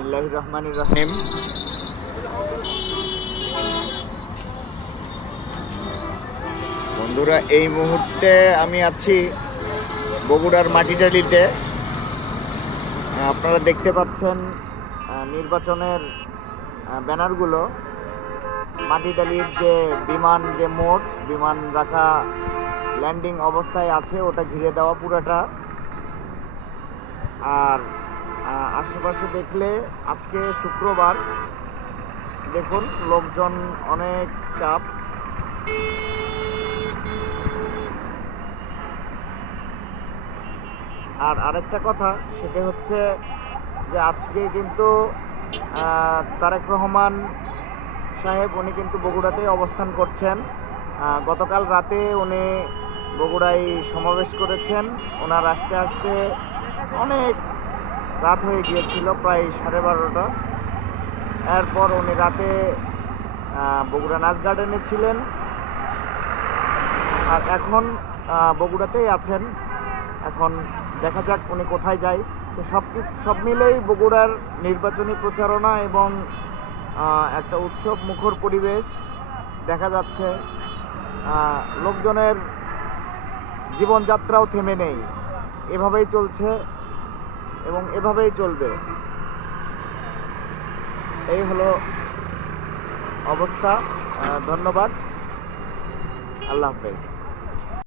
বিসমিল্লাহির রহমানির রহিম। বন্ধুরা, এই মুহূর্তে আমি আছি বগুড়ার মাটিডালিতে। আপনারা দেখতে পাচ্ছেন নির্বাচনের ব্যানারগুলো। মাটিডালির যে বিমান, যে মোড়, বিমান রাখা ল্যান্ডিং অবস্থায় আছে, ওটা ঘিরে দেওয়া পুরাটা। আর আশেপাশে দেখলে আজকে শুক্রবার, দেখুন লোকজন অনেক চাপ। আর আরেকটা কথা, সেটা হচ্ছে যে আজকে কিন্তু তারেক রহমান সাহেব উনি কিন্তু বগুড়াতেই অবস্থান করছেন। গতকাল রাতে উনি বগুড়ায় সমাবেশ করেছেন। ওনার আসতে আসতে অনেক রাত হয়ে গিয়েছিল, প্রায় 12:30। এরপর উনি রাতে বগুড়া নাচ গার্ডেনে ছিলেন, আর এখন বগুড়াতেই আছেন। এখন দেখা যাক উনি কোথায় যায়। তো সব মিলেই বগুড়ার নির্বাচনী প্রচারণা এবং একটা উৎসব মুখর পরিবেশ দেখা যাচ্ছে। লোকজনের জীবনযাত্রাও থেমে নেই, এভাবেই চলছে এবং এভাবেই চলবে। এই হলো অবস্থা। ধন্যবাদ। আল্লাহ হাফেজ।